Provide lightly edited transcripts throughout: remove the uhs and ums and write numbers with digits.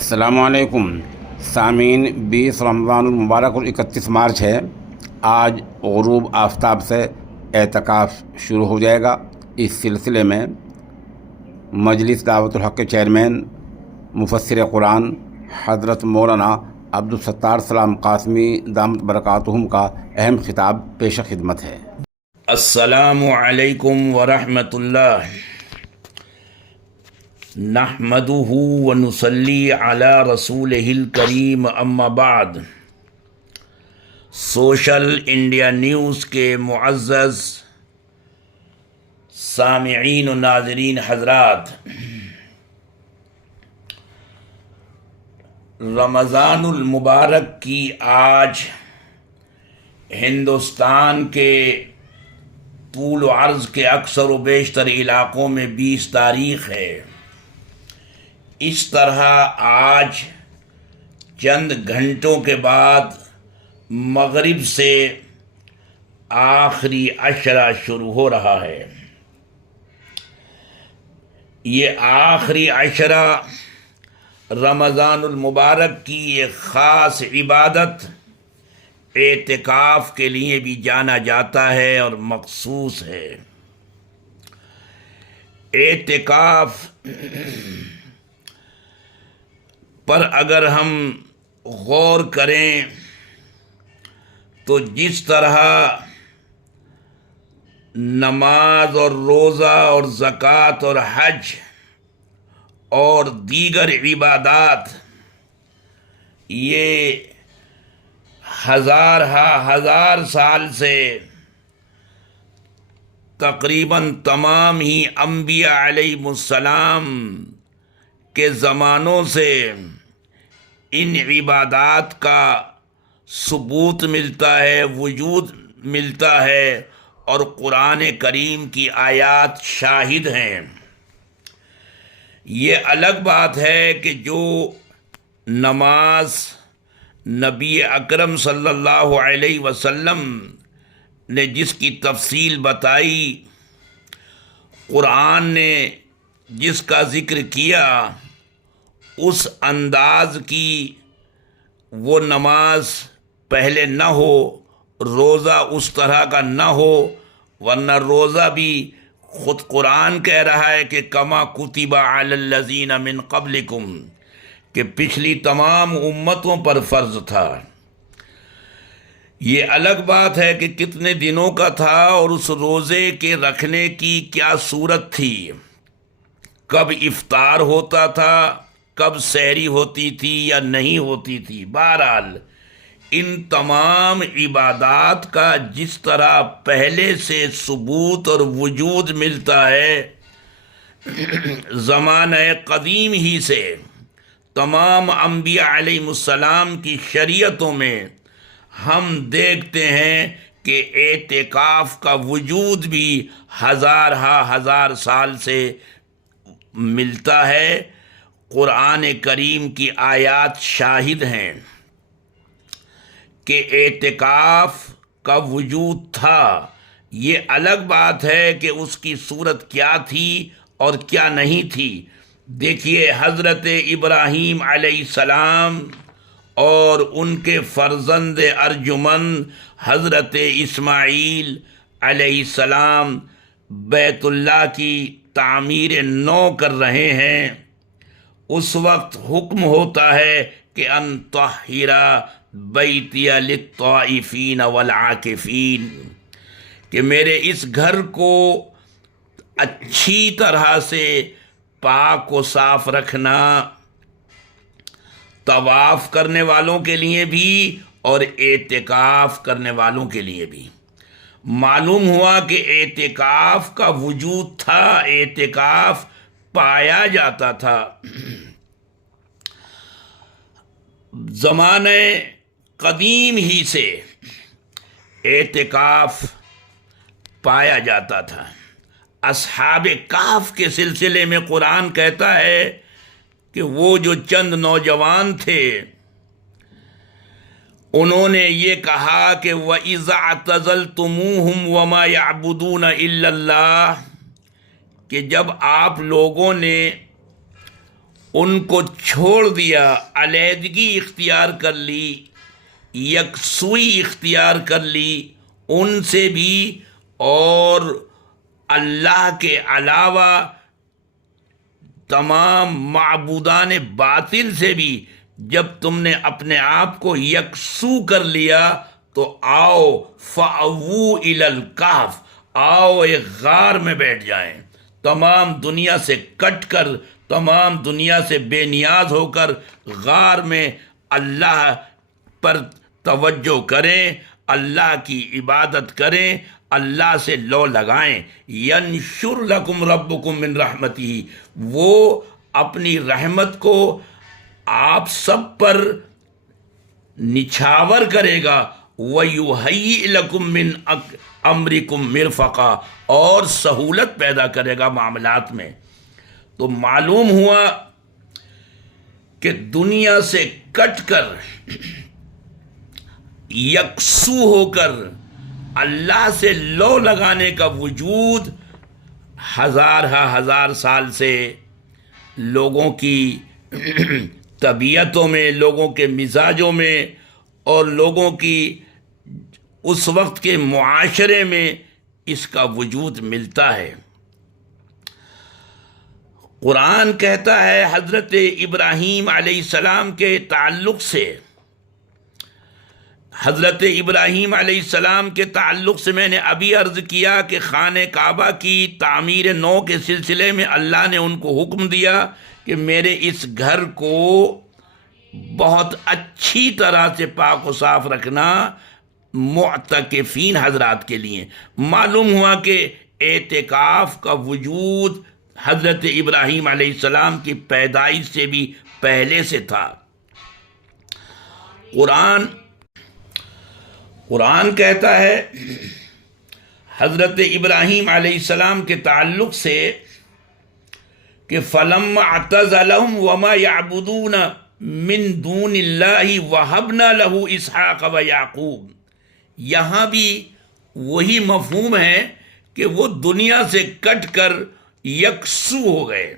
السلام علیکم سامعین، 20 رمضان المبارک اور 31 مارچ ہے۔ آج غروب آفتاب سے اعتکاف شروع ہو جائے گا۔ اس سلسلے میں مجلس دعوت الحق کے چیئرمین مفسر قرآن حضرت مولانا عبدالستار سلام قاسمی دامت برکاتہم کا اہم خطاب پیش خدمت ہے۔ السلام علیکم ورحمۃ اللہ، نحمدہ ونصلی علی رسولہ الکریم، اما بعد۔ سوشل انڈیا نیوز کے معزز سامعین و ناظرین حضرات، رمضان المبارک کی آج ہندوستان کے طول و عرض کے اکثر و بیشتر علاقوں میں 20 تاریخ ہے۔ اس طرح آج چند گھنٹوں کے بعد مغرب سے آخری عشرہ شروع ہو رہا ہے۔ یہ آخری عشرہ رمضان المبارک کی ایک خاص عبادت اعتکاف کے لیے بھی جانا جاتا ہے اور مخصوص ہے۔ اعتکاف پر اگر ہم غور کریں تو جس طرح نماز اور روزہ اور زکوٰۃ اور حج اور دیگر عبادات یہ ہزار سال سے تقریباً تمام ہی انبیاء علیہم السلام کے زمانوں سے ان عبادات کا ثبوت ملتا ہے، وجود ملتا ہے، اور قرآن کریم کی آیات شاہد ہیں۔ یہ الگ بات ہے کہ جو نماز نبی اکرم صلی اللہ علیہ وسلم نے جس کی تفصیل بتائی، قرآن نے جس کا ذکر کیا، اس انداز کی وہ نماز پہلے نہ ہو، روزہ اس طرح کا نہ ہو، ورنہ روزہ بھی خود قرآن کہہ رہا ہے کہ کما کتب علی الذین من قبلکم، کہ پچھلی تمام امتوں پر فرض تھا۔ یہ الگ بات ہے کہ کتنے دنوں کا تھا اور اس روزے کے رکھنے کی کیا صورت تھی، کب افطار ہوتا تھا، کب سحری ہوتی تھی یا نہیں ہوتی تھی۔ بہرحال ان تمام عبادات کا جس طرح پہلے سے ثبوت اور وجود ملتا ہے، زمانہ قدیم ہی سے تمام انبیاء علیہ السلام کی شریعتوں میں ہم دیکھتے ہیں کہ اعتکاف کا وجود بھی ہزار سال سے ملتا ہے۔ قرآن کریم کی آیات شاہد ہیں کہ اعتکاف کا وجود تھا۔ یہ الگ بات ہے کہ اس کی صورت کیا تھی اور کیا نہیں تھی۔ دیکھیے، حضرت ابراہیم علیہ السلام اور ان کے فرزند ارجمند حضرت اسماعیل علیہ السلام بیت اللہ کی تعمیر نو کر رہے ہیں۔ اس وقت حکم ہوتا ہے کہ ان طہر بیتی للطائفین والعاکفین، کہ میرے اس گھر کو اچھی طرح سے پاک و صاف رکھنا، طواف کرنے والوں کے لیے بھی اور اعتکاف کرنے والوں کے لیے بھی۔ معلوم ہوا کہ اعتکاف کا وجود تھا، اعتکاف پایا جاتا تھا۔ زمانہ قدیم ہی سے اعتکاف پایا جاتا تھا۔ اصحاب کہف کے سلسلے میں قرآن کہتا ہے کہ وہ جو چند نوجوان تھے، انہوں نے یہ کہا کہ وَإِذَا اعْتَزَلْتُمُوهُمْ وَمَا يَعْبُدُونَ إِلَّا اللَّهَ، کہ جب آپ لوگوں نے ان کو چھوڑ دیا، علیحدگی اختیار کر لی، یکسوئی اختیار کر لی ان سے بھی، اور اللہ کے علاوہ تمام معبودان باطل سے بھی جب تم نے اپنے آپ کو یکسو کر لیا تو آؤ فَأَوُّوا إِلَى الْكَهْفِ، آؤ ایک غار میں بیٹھ جائیں، تمام دنیا سے کٹ کر، تمام دنیا سے بے نیاز ہو کر غار میں اللہ پر توجہ کریں، اللہ کی عبادت کریں، اللہ سے لو لگائیں۔ ینشر لکم ربکم من رحمتہ، وہ اپنی رحمت کو آپ سب پر نچھاور کرے گا، وَيُهَيِّئْ لَكُم مِّنْ أَمْرِكُم مِّرْفَقًا، اور سہولت پیدا کرے گا معاملات میں۔ تو معلوم ہوا کہ دنیا سے کٹ کر یکسو ہو کر اللہ سے لو لگانے کا وجود ہزار سال سے لوگوں کی طبیعتوں میں، لوگوں کے مزاجوں میں، اور لوگوں کی اس وقت کے معاشرے میں اس کا وجود ملتا ہے۔ قرآن کہتا ہے حضرت ابراہیم علیہ السلام کے تعلق سے، حضرت ابراہیم علیہ السلام کے تعلق سے میں نے ابھی عرض کیا کہ خانہ کعبہ کی تعمیر نو کے سلسلے میں اللہ نے ان کو حکم دیا کہ میرے اس گھر کو بہت اچھی طرح سے پاک و صاف رکھنا معتکفین حضرات کے لیے۔ معلوم ہوا کہ اعتکاف کا وجود حضرت ابراہیم علیہ السلام کی پیدائش سے بھی پہلے سے تھا۔ قرآن کہتا ہے حضرت ابراہیم علیہ السلام کے تعلق سے کہ فَلَمَّا اعْتَزَلَهُمْ وَمَا يَعْبُدُونَ مِن دُونِ اللَّهِ وَهَبْنَا لَهُ إِسْحَاقَ وَيَعْقُوبَ، یہاں بھی وہی مفہوم ہے کہ وہ دنیا سے کٹ کر یکسو ہو گئے۔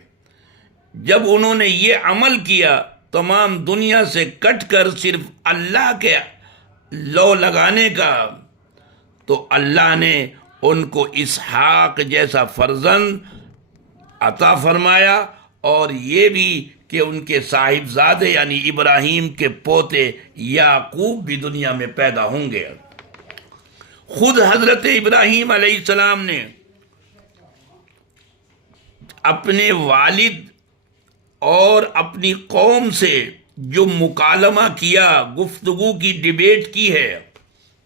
جب انہوں نے یہ عمل کیا، تمام دنیا سے کٹ کر صرف اللہ کے لو لگانے کا، تو اللہ نے ان کو اسحاق جیسا فرزند عطا فرمایا، اور یہ بھی کہ ان کے صاحبزادے یعنی ابراہیم کے پوتے یعقوب بھی دنیا میں پیدا ہوں گے۔ خود حضرت ابراہیم علیہ السلام نے اپنے والد اور اپنی قوم سے جو مکالمہ کیا، گفتگو کی، ڈیبیٹ کی ہے،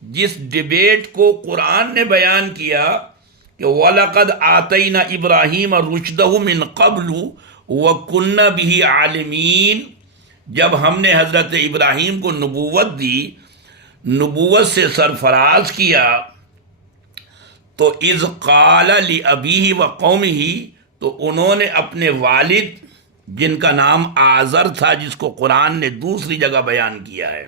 جس ڈیبیٹ کو قرآن نے بیان کیا کہ وَلَقَدْ آتَيْنَا إِبْرَاهِيمَ رُشْدَهُ مِنْ قَبْلُ وَكُنَّا بِهِ عَالِمِينَ، جب ہم نے حضرت ابراہیم کو نبوت دی، نبوت سے سرفراز کیا، تو اذ قال لأبیہ وقومہ، تو انہوں نے اپنے والد جن کا نام آزر تھا، جس کو قرآن نے دوسری جگہ بیان کیا ہے،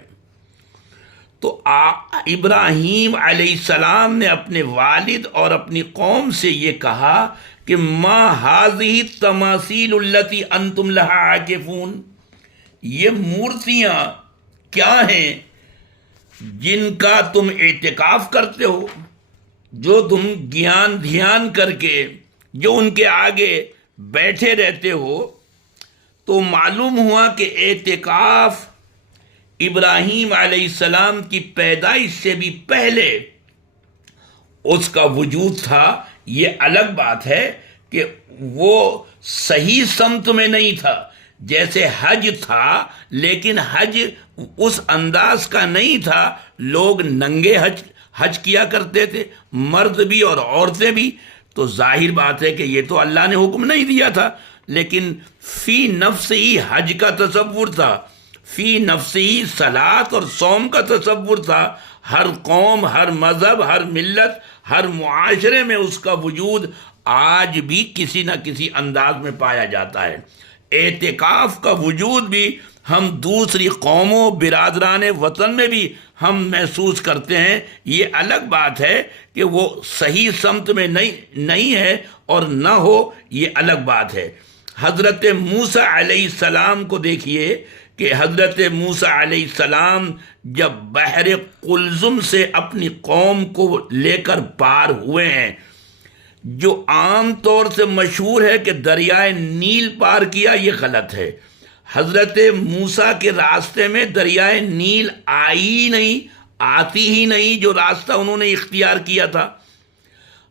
تو ابراہیم علیہ السلام نے اپنے والد اور اپنی قوم سے یہ کہا کہ ما هذه التماثیل التي انتم لها عاکفون، یہ مورتیاں کیا ہیں جن کا تم اعتکاف کرتے ہو، جو تم گیان دھیان کر کے جو ان کے آگے بیٹھے رہتے ہو۔ تو معلوم ہوا کہ اعتکاف ابراہیم علیہ السلام کی پیدائش سے بھی پہلے اس کا وجود تھا۔ یہ الگ بات ہے کہ وہ صحیح سمت میں نہیں تھا، جیسے حج تھا، لیکن حج اس انداز کا نہیں تھا، لوگ ننگے حج کیا کرتے تھے، مرد بھی اور عورتیں بھی، تو ظاہر بات ہے کہ یہ تو اللہ نے حکم نہیں دیا تھا، لیکن فی نفس ہی حج کا تصور تھا، فی نفس ہی صلاۃ اور صوم کا تصور تھا۔ ہر قوم، ہر مذہب، ہر ملت، ہر معاشرے میں اس کا وجود آج بھی کسی نہ کسی انداز میں پایا جاتا ہے۔ اعتکاف کا وجود بھی ہم دوسری قوموں، برادران وطن میں بھی ہم محسوس کرتے ہیں۔ یہ الگ بات ہے کہ وہ صحیح سمت میں نہیں ہے اور نہ ہو، یہ الگ بات ہے۔ حضرت موسیٰ علیہ السلام کو دیکھیے کہ حضرت موسیٰ علیہ السلام جب بحر قلزم سے اپنی قوم کو لے کر پار ہوئے ہیں، جو عام طور سے مشہور ہے کہ دریائے نیل پار کیا، یہ غلط ہے۔ حضرت موسیٰ کے راستے میں دریائے نیل آتی ہی نہیں جو راستہ انہوں نے اختیار کیا تھا۔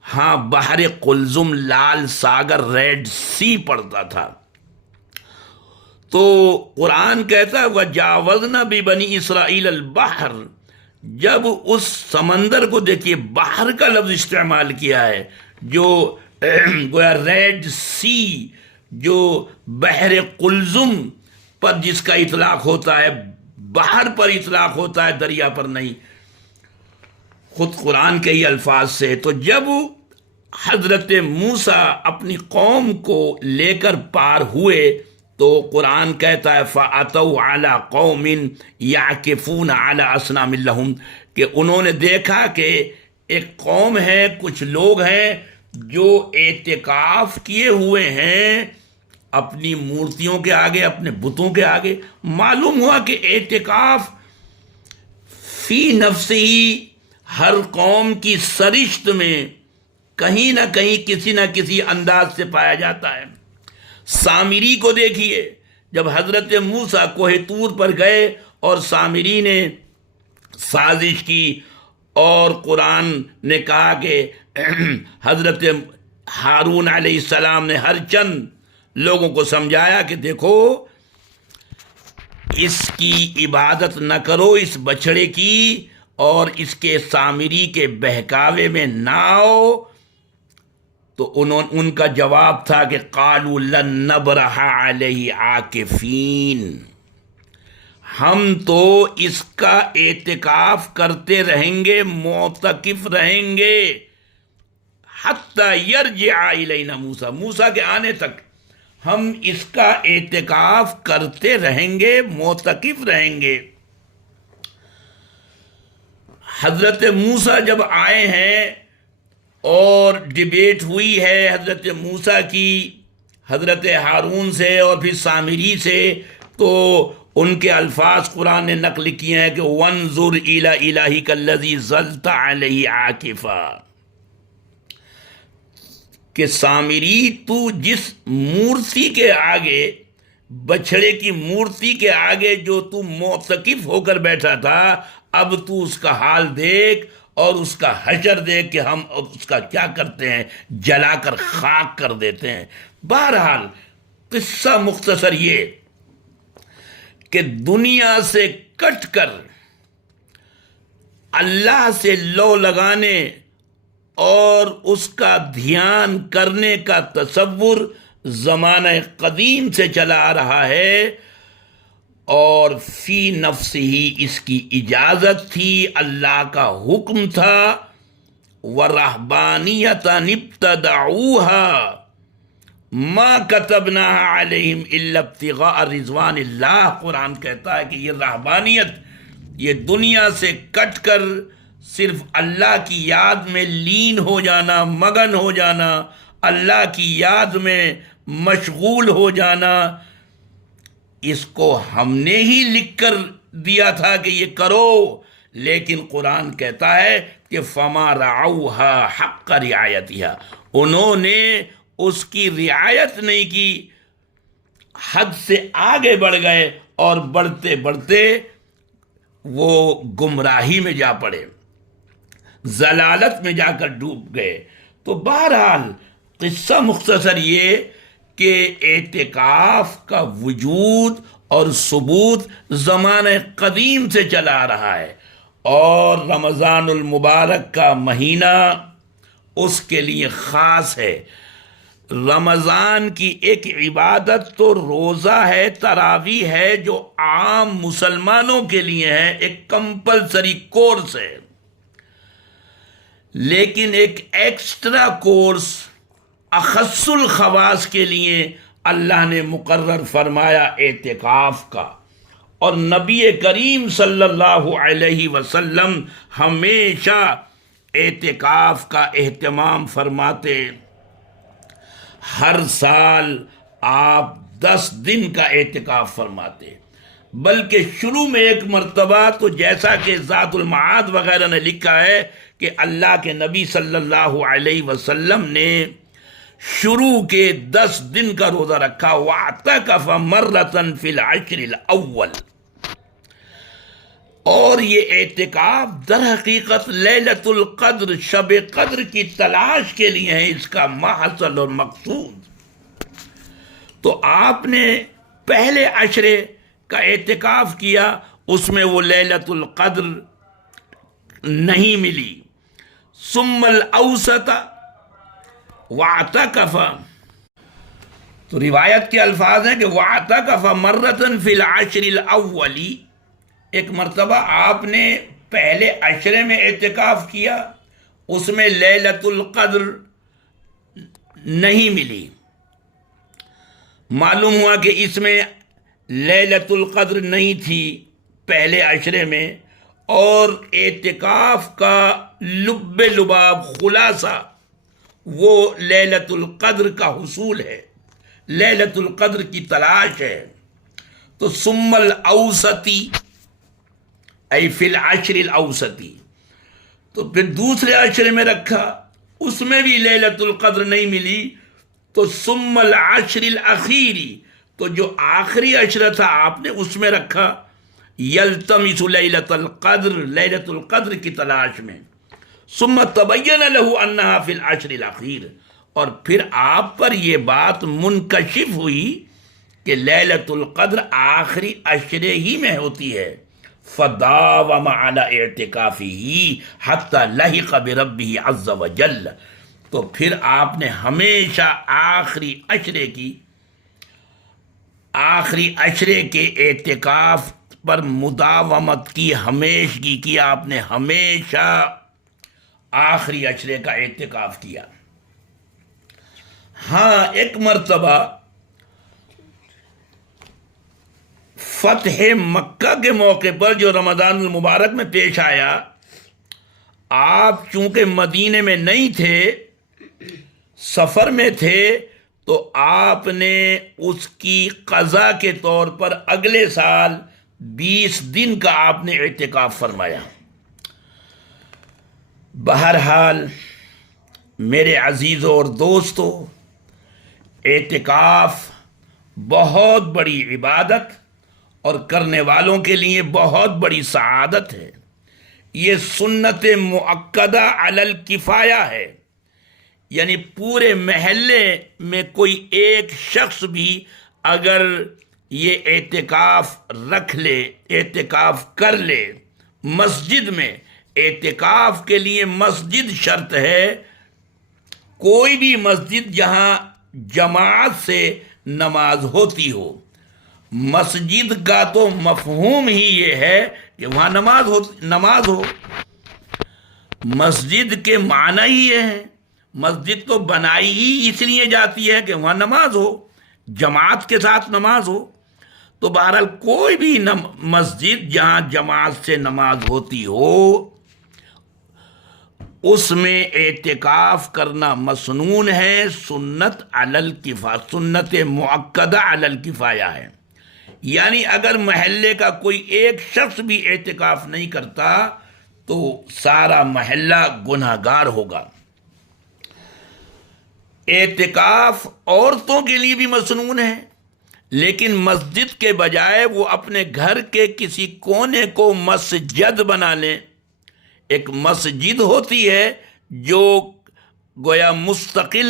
ہاں، بحر قلزم، لال ساگر، ریڈ سی پڑتا تھا۔ تو قرآن کہتا ہے وَجَاوَزْنَا بِبَنِي إِسْرَائِيلَ الْبَحْرَ، جب اس سمندر کو دیکھیے، بحر کا لفظ استعمال کیا ہے، جو گویا ریڈ سی، جو بحر قلزم پر جس کا اطلاق ہوتا ہے، بحر پر اطلاق ہوتا ہے، دریا پر نہیں، خود قرآن کے ہی الفاظ سے۔ تو جب حضرت موسیٰ اپنی قوم کو لے کر پار ہوئے تو قرآن کہتا ہے فَأَتَوْا عَلَىٰ قَوْمٍ يَعْكِفُونَ عَلَىٰ أَصْنَامٍ لَهُمْ، کہ انہوں نے دیکھا کہ ایک قوم ہے، کچھ لوگ ہیں جو اعتکاف کیے ہوئے ہیں اپنی مورتیوں کے آگے، اپنے بتوں کے آگے۔ معلوم ہوا کہ اعتکاف فی نفسی ہی ہر قوم کی سرشت میں کہیں نہ کہیں کسی نہ کسی انداز سے پایا جاتا ہے۔ سامری کو دیکھیے، جب حضرت موسیٰ کوہ طور پر گئے اور سامری نے سازش کی اور قرآن نے کہا کہ حضرت ہارون علیہ السلام نے ہر چند لوگوں کو سمجھایا کہ دیکھو، اس کی عبادت نہ کرو، اس بچڑے کی، اور اس کے سامری کے بہکاوے میں نہ آؤ۔ تو ان کا جواب تھا کہ قالوا لن نبرح علیہ عاکفین، ہم تو اس کا اعتکاف کرتے رہیں گے، معتکف رہیں گے، حتی یرجع الینا موسیٰ، موسیٰ کے آنے تک ہم اس کا اعتکاف کرتے رہیں گے، معتکف رہیں گے۔ حضرت موسیٰ جب آئے ہیں اور ڈیبیٹ ہوئی ہے حضرت موسیٰ کی حضرت ہارون سے اور پھر سامری سے، تو ان کے الفاظ قرآن نے نقل کیے ہیں کہ وَانظُرْ إِلَىٰ إِلَٰهِكَ الَّذِي ظَلْتَ عَلَيْهِ عَاكِفًا، کہ سامری تو جس مورتی کے آگے، بچھڑے کی مورتی کے آگے جو تو معتکف ہو کر بیٹھا تھا، اب تو اس کا حال دیکھ اور اس کا حشر دیکھ کہ ہم اس کا کیا کرتے ہیں، جلا کر خاک کر دیتے ہیں۔ بہرحال قصہ مختصر یہ کہ دنیا سے کٹ کر اللہ سے لو لگانے اور اس کا دھیان کرنے کا تصور زمانہ قدیم سے چلا آ رہا ہے، اور فی نفس ہی اس کی اجازت تھی، اللہ کا حکم تھا۔ وَرَهْبَانِيَةً ابْتَدَعُوهَا مَا كَتَبْنَاهَا عَلَيْهِمْ إِلَّا ابْتِغَاءَ رِضْوَانِ اللَّهِ، قرآن کہتا ہے کہ یہ رہبانیت، یہ دنیا سے کٹ کر صرف اللہ کی یاد میں لین ہو جانا، مگن ہو جانا، اللہ کی یاد میں مشغول ہو جانا، اس کو ہم نے ہی لکھ کر دیا تھا کہ یہ کرو، لیکن قرآن کہتا ہے کہ فَمَا رَعَوْهَا حَقَّ رِعَایَتِهَا، انہوں نے اس کی رعایت نہیں کی، حد سے آگے بڑھ گئے اور بڑھتے بڑھتے وہ گمراہی میں جا پڑے، ضلالت میں جا کر ڈوب گئے۔ تو بہرحال قصہ مختصر یہ کہ اعتکاف کا وجود اور ثبوت زمانہ قدیم سے چلا آ رہا ہے، اور رمضان المبارک کا مہینہ اس کے لیے خاص ہے۔ رمضان کی ایک عبادت تو روزہ ہے، تراویح ہے، جو عام مسلمانوں کے لیے ہے، ایک کمپلسری کورس ہے، لیکن ایک ایکسٹرا کورس اخص الخواص کے لیے اللہ نے مقرر فرمایا اعتکاف کا، اور نبی کریم صلی اللہ علیہ وسلم ہمیشہ اعتکاف کا اہتمام فرماتے۔ ہر سال آپ 10 دن کا اعتکاف فرماتے، بلکہ شروع میں ایک مرتبہ تو جیسا کہ ذات المعاد وغیرہ نے لکھا ہے کہ اللہ کے نبی صلی اللہ علیہ وسلم نے شروع کے 10 دن کا روزہ رکھا، وَاعْتَكَفَ مَرَّةً فِي الْعَشْرِ الْأَوَّلِ، اور یہ اعتکاف در حقیقت لیلۃ القدر، شب قدر کی تلاش کے لیے ہے، اس کا محصل اور مقصود۔ تو آپ نے پہلے عشرے کا اعتکاف کیا، اس میں وہ لیلۃ القدر نہیں ملی، ثم الاوسط واعتکف، تو روایت کے الفاظ ہیں کہ واعتکف مرۃ فی العشر الاولی، ایک مرتبہ آپ نے پہلے عشرے میں اعتکاف کیا، اس میں لیلۃ القدر نہیں ملی، معلوم ہوا کہ اس میں لیلۃ القدر نہیں تھی پہلے عشرے میں، اور اعتکاف کا لب لباب خلاصہ وہ لیلۃ القدر کا حصول ہے، لیلۃ القدر کی تلاش ہے۔ تو ثم الاوسطی ای فی العشر الاوسطی، تو پھر دوسرے عشرے میں رکھا، اس میں بھی لیلۃ القدر نہیں ملی، تو ثم العشر الاخیری، تو جو آخری عشرہ تھا آپ نے اس میں رکھا، یلتمس لیلۃ القدر، لیلۃ القدر کی تلاش میں، ثم تبین له انہا فی العشر الاخیر، اور پھر آپ پر یہ بات منکشف ہوئی کہ لیلۃ القدر آخری عشرے ہی میں ہوتی ہے، فداوم علی اعتکافہ حتی لحق بربہ عز وجل، تو پھر آپ نے ہمیشہ آخری عشرے کے اعتکاف پر مداومت کی، ہمیشگی کی، آپ نے ہمیشہ آخری عشرے کا اعتکاف کیا۔ ہاں، ایک مرتبہ فتح مکہ کے موقع پر جو رمضان المبارک میں پیش آیا، آپ چونکہ مدینے میں نہیں تھے، سفر میں تھے، تو آپ نے اس کی قضا کے طور پر اگلے سال 20 دن کا آپ نے اعتکاف فرمایا۔ بہرحال میرے عزیزوں اور دوستوں، اعتکاف بہت بڑی عبادت اور کرنے والوں کے لیے بہت بڑی سعادت ہے۔ یہ سنت مؤکدہ علی الکفایہ ہے، یعنی پورے محلے میں کوئی ایک شخص بھی اگر یہ اعتکاف رکھ لے، اعتکاف کر لے، مسجد میں اعتکاف کے لیے مسجد شرط ہے، کوئی بھی مسجد جہاں جماعت سے نماز ہوتی ہو، مسجد کا تو مفہوم ہی یہ ہے کہ وہاں نماز ہو، مسجد کے معنی ہی یہ ہے، مسجد تو بنائی ہی اس لیے جاتی ہے کہ وہاں نماز ہو، جماعت کے ساتھ نماز ہو۔ تو بہرحال کوئی بھی مسجد جہاں جماعت سے نماز ہوتی ہو، اس میں اعتکاف کرنا مسنون ہے، سنت علی الکفایہ، سنت مؤکدہ علی الکفایہ ہے، یعنی اگر محلے کا کوئی ایک شخص بھی اعتکاف نہیں کرتا تو سارا محلہ گنہگار ہوگا۔ اعتکاف عورتوں کے لیے بھی مسنون ہے، لیکن مسجد کے بجائے وہ اپنے گھر کے کسی کونے کو مسجد بنا لیں۔ ایک مسجد ہوتی ہے جو گویا مستقل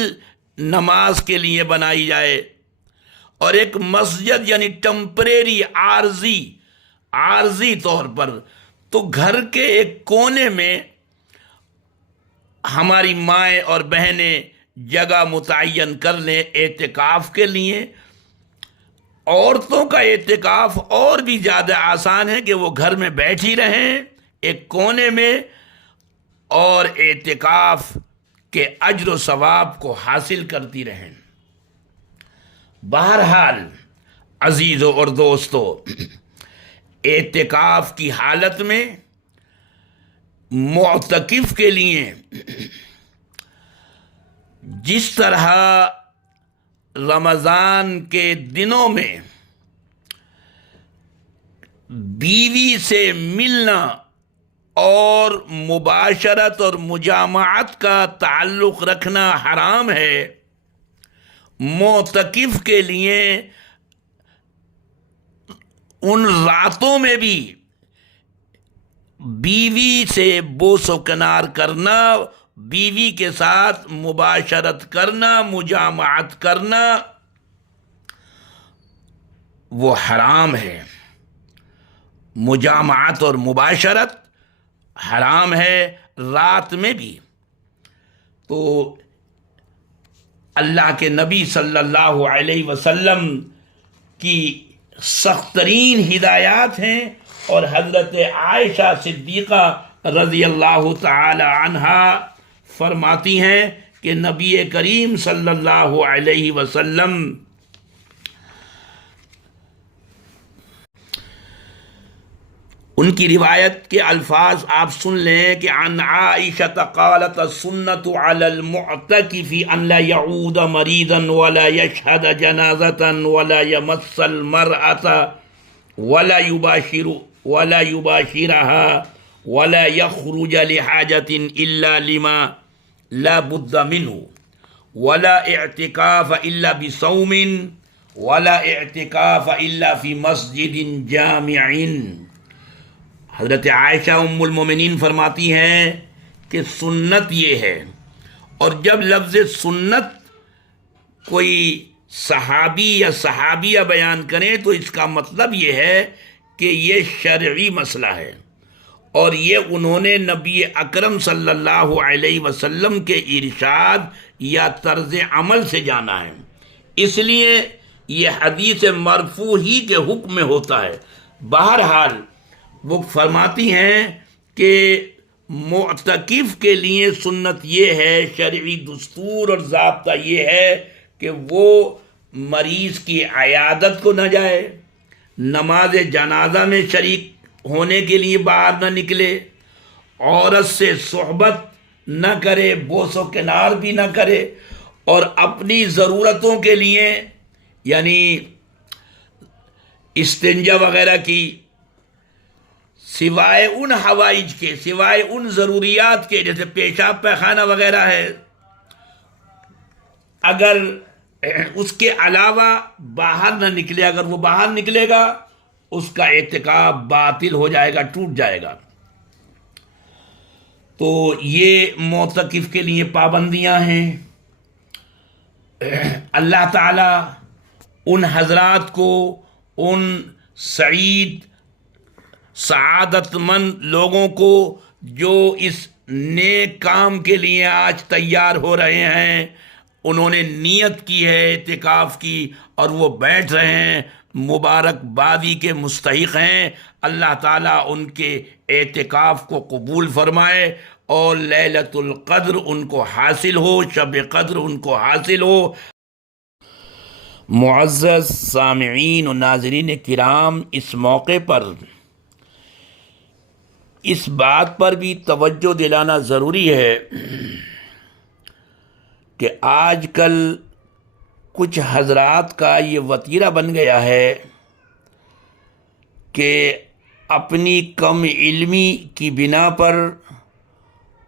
نماز کے لیے بنائی جائے، اور ایک مسجد یعنی ٹمپریری، عارضی طور پر، تو گھر کے ایک کونے میں ہماری مائیں اور بہنیں جگہ متعین کر لیں اعتکاف کے لیے۔ عورتوں کا اعتکاف اور بھی زیادہ آسان ہے کہ وہ گھر میں بیٹھی رہیں ایک کونے میں، اور اعتکاف کے اجر و ثواب کو حاصل کرتی رہیں۔ بہرحال عزیزوں اور دوستوں، اعتکاف کی حالت میں معتکف کے لیے جس طرح رمضان کے دنوں میں بیوی سے ملنا اور مباشرت اور مجامعت کا تعلق رکھنا حرام ہے، معتکف کے لیے ان راتوں میں بھی بیوی سے بوس و کنار کرنا، بیوی کے ساتھ مباشرت کرنا، مجامعت کرنا وہ حرام ہے۔ مجامعت اور مباشرت حرام ہے رات میں بھی۔ تو اللہ کے نبی صلی اللہ علیہ وسلم کی سخت ترین ہدایات ہیں، اور حضرت عائشہ صدیقہ رضی اللہ تعالی عنہا فرماتی ہیں کہ نبی کریم صلی اللہ علیہ وسلم ان کی روایت کے الفاظ آپ سن لیں کہ عن عائشہ قالت السنۃ علی المعتکف ان لا يعود مریضا ولا يشهد جنازة ولا يمس المرأة ولا يباشرها ولا يخرج لحاجة الا لما لا بد منه ولا اعتکاف الا بصوم ولا اعتکاف الا في مسجد جامع۔ حضرت عائشہ ام المومنین فرماتی ہیں کہ سنت یہ ہے، اور جب لفظ سنت کوئی صحابی یا صحابیہ بیان کریں تو اس کا مطلب یہ ہے کہ یہ شرعی مسئلہ ہے، اور یہ انہوں نے نبی اکرم صلی اللہ علیہ وسلم کے ارشاد یا طرز عمل سے جانا ہے، اس لیے یہ حدیث مرفوع ہی کے حکم میں ہوتا ہے۔ بہرحال وہ فرماتی ہیں کہ معتکف کے لیے سنت یہ ہے، شرعی دستور اور ضابطہ یہ ہے کہ وہ مریض کی عیادت کو نہ جائے، نماز جنازہ میں شریک ہونے کے لیے باہر نہ نکلے، عورت سے صحبت نہ کرے، بوس و کنار بھی نہ کرے، اور اپنی ضرورتوں کے لیے یعنی استنجا وغیرہ کی سوائے ان حوائج کے، سوائے ان ضروریات کے جیسے پیشاب پیخانہ وغیرہ ہے، اگر اس کے علاوہ باہر نہ نکلے، اگر وہ باہر نکلے گا اس کا اعتکاف باطل ہو جائے گا، ٹوٹ جائے گا۔ تو یہ معتکف کے لیے پابندیاں ہیں۔ اللہ تعالی ان حضرات کو، ان سعادت مند لوگوں کو جو اس نیک کام کے لیے آج تیار ہو رہے ہیں، انہوں نے نیت کی ہے اعتکاف کی اور وہ بیٹھ رہے ہیں، مبارکبادی کے مستحق ہیں۔ اللہ تعالیٰ ان کے اعتکاف کو قبول فرمائے اور لیلۃ القدر ان کو حاصل ہو، شب قدر ان کو حاصل ہو۔ معزز سامعین و ناظرین کرام، اس موقع پر اس بات پر بھی توجہ دلانا ضروری ہے کہ آج کل کچھ حضرات کا یہ وتیرہ بن گیا ہے کہ اپنی کم علمی کی بنا پر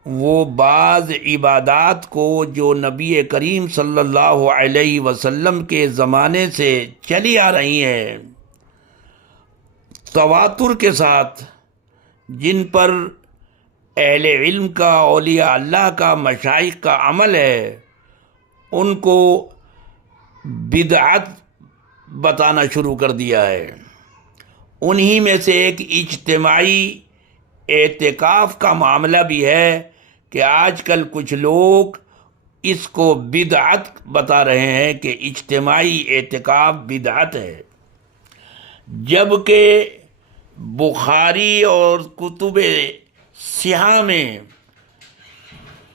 وہ بعض عبادات کو جو نبی کریم صلی اللہ علیہ وسلم کے زمانے سے چلی آ رہی ہیں، تواتر کے ساتھ، جن پر اہل علم کا، اولیاء اللہ کا، مشائخ کا عمل ہے، ان کو بدعت بتانا شروع کر دیا ہے۔ انہی میں سے ایک اجتماعی اعتکاف کا معاملہ بھی ہے کہ آج کل کچھ لوگ اس کو بدعت بتا رہے ہیں کہ اجتماعی اعتکاف بدعت ہے، جبکہ بخاری اور کتب سیاہ میں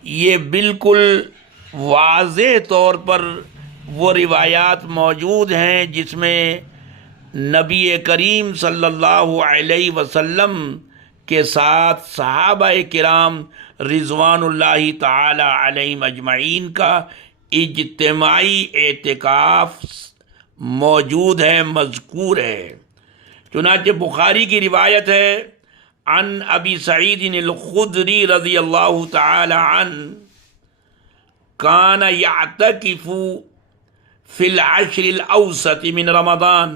یہ بالکل واضح طور پر وہ روایات موجود ہیں جس میں نبی کریم صلی اللہ علیہ وسلم کے ساتھ صحابہ کرام رضوان اللہ تعالی علیہم اجمعین کا اجتماعی اعتکاف موجود ہے، مذکور ہے۔ چنانچہ بخاری کی روایت ہے عن ابی سعید الخدری رضی اللہ تعالی عنہ کان یعتکف فی العشر الاوسط من رمضان،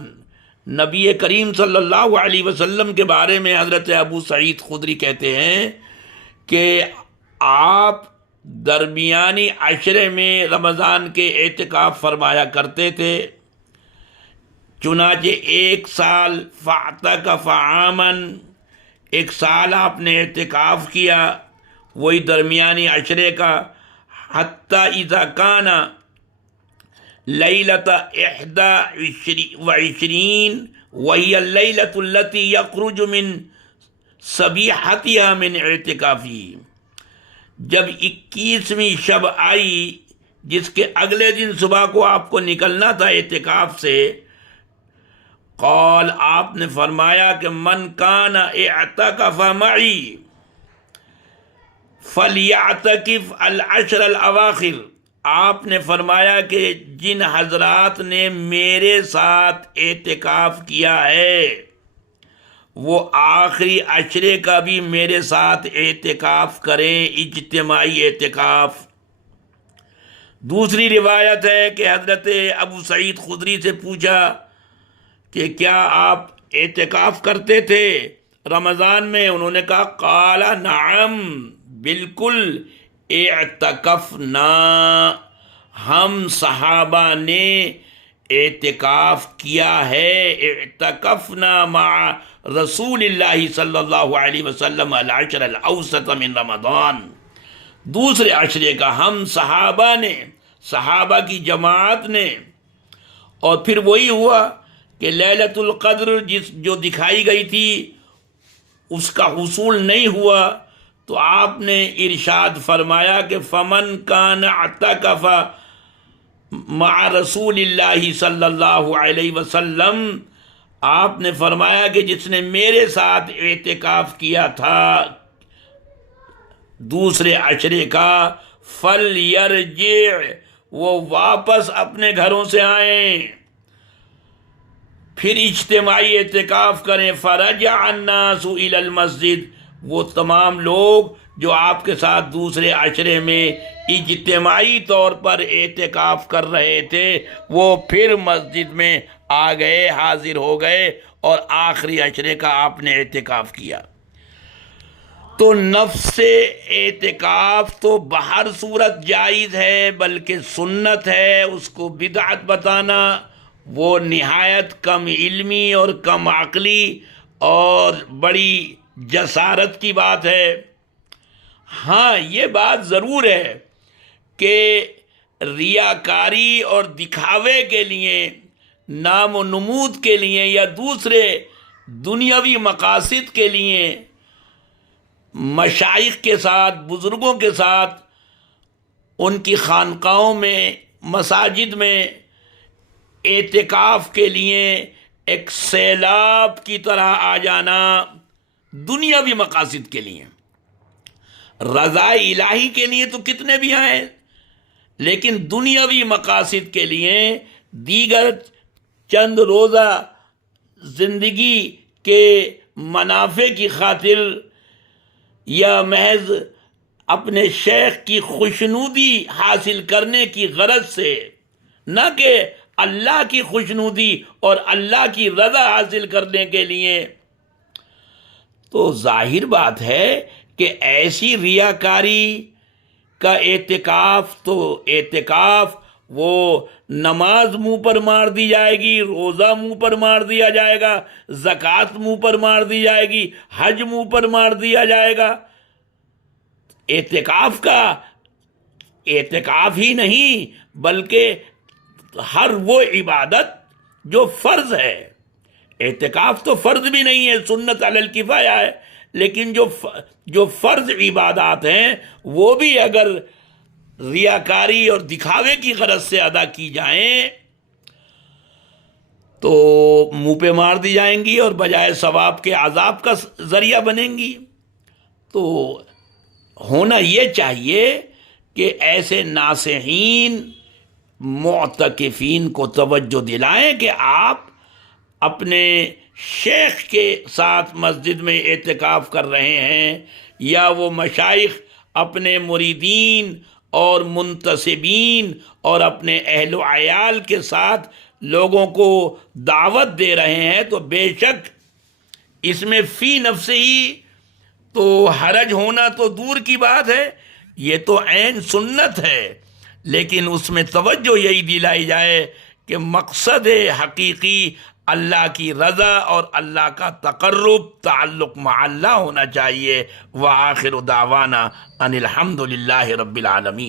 نبی کریم صلی اللہ علیہ وسلم کے بارے میں حضرت ابو سعید خدری کہتے ہیں کہ آپ درمیانی عشرے میں رمضان کے اعتکاف فرمایا کرتے تھے۔ چنانچہ ایک سال فاعتکف عاماً، ایک سال آپ نے اعتکاف کیا وہی درمیانی عشرے کا، حتی اذا کان لیلۃ 21 وہی اللیلۃ التي یخرج من صبیحتها من اعتکافی، جب 21ویں شب آئی جس کے اگلے دن صبح کو آپ کو نکلنا تھا اعتکاف سے، قال آپ نے فرمایا کہ من کان اعتکف معی فلیعتکف العشر الاواخر، آپ نے فرمایا کہ جن حضرات نے میرے ساتھ اعتکاف کیا ہے وہ آخری عشرے کا بھی میرے ساتھ اعتکاف کریں، اجتماعی اعتکاف۔ دوسری روایت ہے کہ حضرت ابو سعید خدری سے پوچھا کہ کیا آپ اعتکاف کرتے تھے رمضان میں؟ انہوں نے کہا قال نعم، بالکل، اعتکفنا، ہم صحابہ نے اعتکاف کیا ہے، اعتکفنا مع رسول اللہ صلی اللہ علیہ وسلم العشر الاوسط من رمضان، دوسرے عشرے کا ہم صحابہ نے، صحابہ کی جماعت نے۔ اور پھر وہی ہوا کہ لیلۃ القدر جو دکھائی گئی تھی اس کا حصول نہیں ہوا، تو آپ نے ارشاد فرمایا کہ فمن کان اعتکف مع رسول اللہ صلی اللہ علیہ وسلم، آپ نے فرمایا کہ جس نے میرے ساتھ اعتکاف کیا تھا دوسرے عشرے کا، فلیرجع، وہ واپس اپنے گھروں سے آئیں، پھر اجتماعی اعتکاف کریں۔ فرجع الناس الی المسجد، وہ تمام لوگ جو آپ کے ساتھ دوسرے عشرے میں اجتماعی طور پر اعتکاف کر رہے تھے وہ پھر مسجد میں آ گئے، حاضر ہو گئے، اور آخری عشرے کا آپ نے اعتکاف کیا۔ تو نفس اعتکاف تو بہر صورت جائز ہے، بلکہ سنت ہے، اس کو بدعت بتانا وہ نہایت کم علمی اور کم عقلی اور بڑی جسارت کی بات ہے۔ ہاں، یہ بات ضرور ہے کہ ریاکاری اور دکھاوے کے لیے، نام و نمود کے لیے یا دوسرے دنیاوی مقاصد کے لیے مشائخ کے ساتھ، بزرگوں کے ساتھ، ان کی خانقاہوں میں، مساجد میں اعتکاف کے لیے ایک سیلاب کی طرح آ جانا، دنیاوی مقاصد کے لیے، رضا الہی کے لیے تو کتنے بھی آئیں، لیکن دنیاوی مقاصد کے لیے، دیگر چند روزہ زندگی کے منافع کی خاطر یا محض اپنے شیخ کی خوشنودی حاصل کرنے کی غرض سے، نہ کہ اللہ کی خوشنودی اور اللہ کی رضا حاصل کرنے کے لیے، تو ظاہر بات ہے کہ ایسی ریاکاری کا اعتکاف تو اعتکاف وہ نماز منہ پر مار دی جائے گی، روزہ منہ پر مار دیا جائے گا، زکوٰۃ منہ پر مار دی جائے گی، حج منہ پر مار دیا جائے گا۔ اعتکاف کا اعتکاف ہی نہیں بلکہ ہر وہ عبادت جو فرض ہے، اعتکاف تو فرض بھی نہیں ہے، سنت علی الکفایہ ہے، لیکن جو فرض عبادات ہیں وہ بھی اگر ریاکاری اور دکھاوے کی غرض سے ادا کی جائیں تو منہ پہ مار دی جائیں گی اور بجائے ثواب کے عذاب کا ذریعہ بنیں گی۔ تو ہونا یہ چاہیے کہ ایسے ناصحین، معتکفین کو توجہ دلائیں کہ آپ اپنے شیخ کے ساتھ مسجد میں اعتکاف کر رہے ہیں، یا وہ مشائخ اپنے مریدین اور منتسبین اور اہل اہل و عیال کے ساتھ لوگوں کو دعوت دے رہے ہیں، تو بے شک اس میں فی نفس ہی تو حرج ہونا تو دور کی بات ہے، یہ تو عین سنت ہے، لیکن اس میں توجہ یہی دلائی جائے کہ مقصد حقیقی اللہ کی رضا اور اللہ کا تقرب، تعلق مع اللہ ہونا چاہیے۔ وآخر دعوانا ان الحمد للہ رب العالمین۔